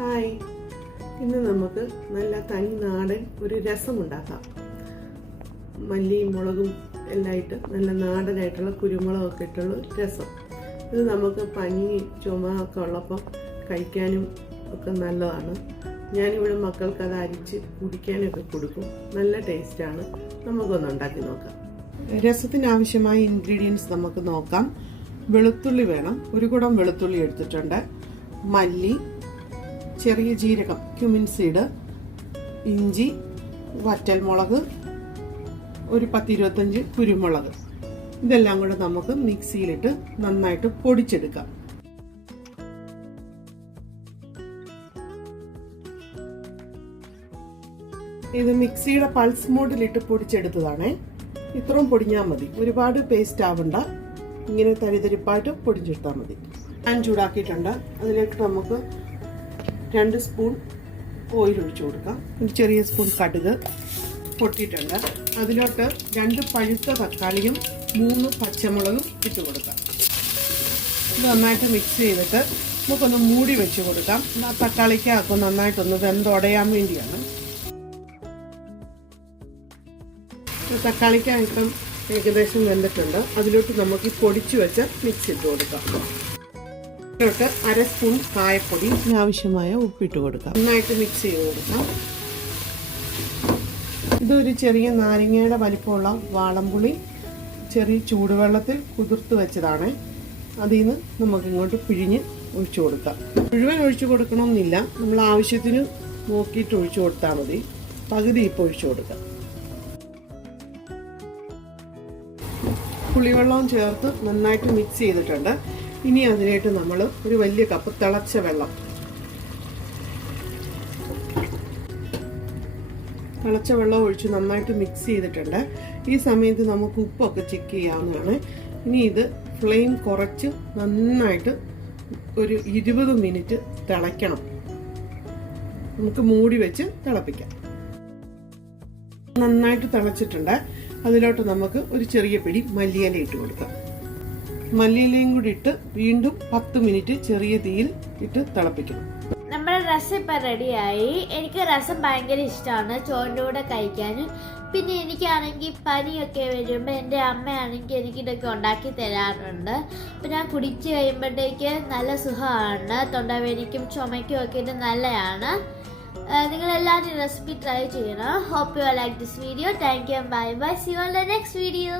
Hi, ഇന്ന് നമുക്ക് നല്ല തനി നാടൻ ഒരു രസം ഉണ്ടാക്കാം. മല്ലിയും മുളകും എല്ലാം ഇട്ട് നല്ല നാടനായിട്ടുള്ള കുരുമുളകൊക്കെ ഇട്ടുള്ള രസം. ഇത് നമുക്ക് പനി ചുമ ഒക്കെ ഉള്ളപ്പം കഴിക്കാനും ഒക്കെ നല്ലതാണ്. ഞാനിവിടെ മക്കൾക്ക് അത് അരിച്ച് കുടിക്കാനൊക്കെ കൊടുക്കും. നല്ല ടേസ്റ്റാണ്. നമുക്കൊന്ന് ഉണ്ടാക്കി നോക്കാം. രസത്തിന് ആവശ്യമായ ഇൻഗ്രീഡിയൻസ് നമുക്ക് നോക്കാം. വെളുത്തുള്ളി വേണം. ഒരു കുടം വെളുത്തുള്ളി എടുത്തിട്ടുണ്ട്. മല്ലി, ചെറിയ ജീരകം, ക്യുമിൻ സീഡ്, ഇഞ്ചി, വറ്റൽമുളക്, ഒരു 10-25 കുരുമുളക്. ഇതെല്ലാം കൂടെ നമുക്ക് മിക്സിയിലിട്ട് നന്നായിട്ട് പൊടിച്ചെടുക്കാം. ഇത് മിക്സിയുടെ പൾസ് മോഡിലിട്ട് പൊടിച്ചെടുത്തതാണേ. ഇത്രയും പൊടിഞ്ഞാൽ മതി, ഒരുപാട് പേസ്റ്റ് ആവണ്ട. ഇങ്ങനെ തരിതരിപ്പായിട്ട് പൊടിച്ചെടുത്താൽ മതി. പാൻ ചൂടാക്കിയിട്ടുണ്ട്. അതിലേക്ക് നമുക്ക് 2 സ്പൂൺ ഓയിൽ ഒഴിച്ചു കൊടുക്കാം. ഒരു ചെറിയ സ്പൂൺ കടുക് പൊട്ടിയിട്ടുണ്ട്. അതിലോട്ട് 2 പഴുത്ത തക്കാളിയും 3 പച്ചമുളകും ഇട്ട് കൊടുക്കാം. ഇത് നന്നായിട്ട് മിക്സ് ചെയ്തിട്ട് നമുക്കൊന്ന് മൂടി വെച്ച് കൊടുക്കാം. ആ തക്കാളിക്കകത്ത് നന്നായിട്ടൊന്ന് വെന്തുടയാൻ വേണ്ടിയാണ്. തക്കാളിക്കകത്തും ഏകദേശം വെന്തിട്ടുണ്ട്. അതിലോട്ട് നമുക്ക് പൊടിച്ചു വെച്ച മിക്സ് ഇട്ട് കൊടുക്കാം. ഇതിലോട്ട് 1/2 സ്പൂൺ കായപ്പൊടി, ആവശ്യമായ ഉപ്പിട്ട് കൊടുക്കാം. നന്നായിട്ട് മിക്സ് ചെയ്ത് കൊടുക്കാം. ഇതൊരു ചെറിയ നാരങ്ങയുടെ വലിപ്പമുള്ള വാളംപുളി ചെറിയ ചൂടുവെള്ളത്തിൽ കുതിർത്ത് വെച്ചതാണ്. അതിൽ നിന്ന് നമുക്ക് ഇങ്ങോട്ട് പിഴിഞ്ഞ് ഒഴിച്ചു കൊടുക്കാം. മുഴുവൻ ഒഴിച്ചു കൊടുക്കണമെന്നില്ല, നമ്മൾ ആവശ്യത്തിന് നോക്കിയിട്ട് ഒഴിച്ചു കൊടുത്താൽ മതി. പകുതി ഇപ്പോൾ ഒഴിച്ചു കൊടുക്കാം. പുളിവെള്ളവും ചേർത്ത് നന്നായിട്ട് മിക്സ് ചെയ്തിട്ടുണ്ട്. ഇനി അതിനായിട്ട് നമ്മൾ ഒരു വലിയ കപ്പ് തിളച്ച വെള്ളം ഒഴിച്ച് നന്നായിട്ട് മിക്സ് ചെയ്തിട്ടുണ്ട്. ഈ സമയത്ത് നമുക്ക് ഉപ്പൊക്കെ ചെക്ക് ചെയ്യാവുന്നതാണ്. ഇനി ഇത് ഫ്ലെയിം കുറച്ച് നന്നായിട്ട് ഒരു 20 മിനിറ്റ് തിളയ്ക്കണം. നമുക്ക് മൂടി വെച്ച് തിളപ്പിക്കാം. നന്നായിട്ട് തിളച്ചിട്ടുണ്ട്. അതിലോട്ട് നമുക്ക് ഒരു ചെറിയ പിടി മല്ലിയില ഇട്ട് കൊടുക്കാം. മല്ലിയിലയും കൂടി ഇട്ട് വീണ്ടും 10 മിനിറ്റ് ചെറിയ തീയിൽ ഇട്ട് തിളപ്പിക്കണം. നമ്മുടെ രസം ഇപ്പം റെഡിയായി. എനിക്ക് രസം ഭയങ്കര ഇഷ്ടമാണ് ചോറിൻ്റെ കൂടെ കഴിക്കാനും. പിന്നെ എനിക്കാണെങ്കിൽ പനിയൊക്കെ വരുമ്പോൾ എൻ്റെ അമ്മയാണെങ്കിൽ എനിക്കിതൊക്കെ ഉണ്ടാക്കി തരാറുണ്ട്. അപ്പം ഞാൻ കുടിച്ച് കഴിയുമ്പോഴത്തേക്ക് നല്ല സുഖമാണ്. തൊണ്ടവേദനയ്ക്കും ചുമയ്ക്കും ഒക്കെ ഇത് നല്ലതാണ്. നിങ്ങളെല്ലാവരും റെസിപ്പി ട്രൈ ചെയ്യണം. Hope you like this video. Thank you, bye bye. See you on the next video.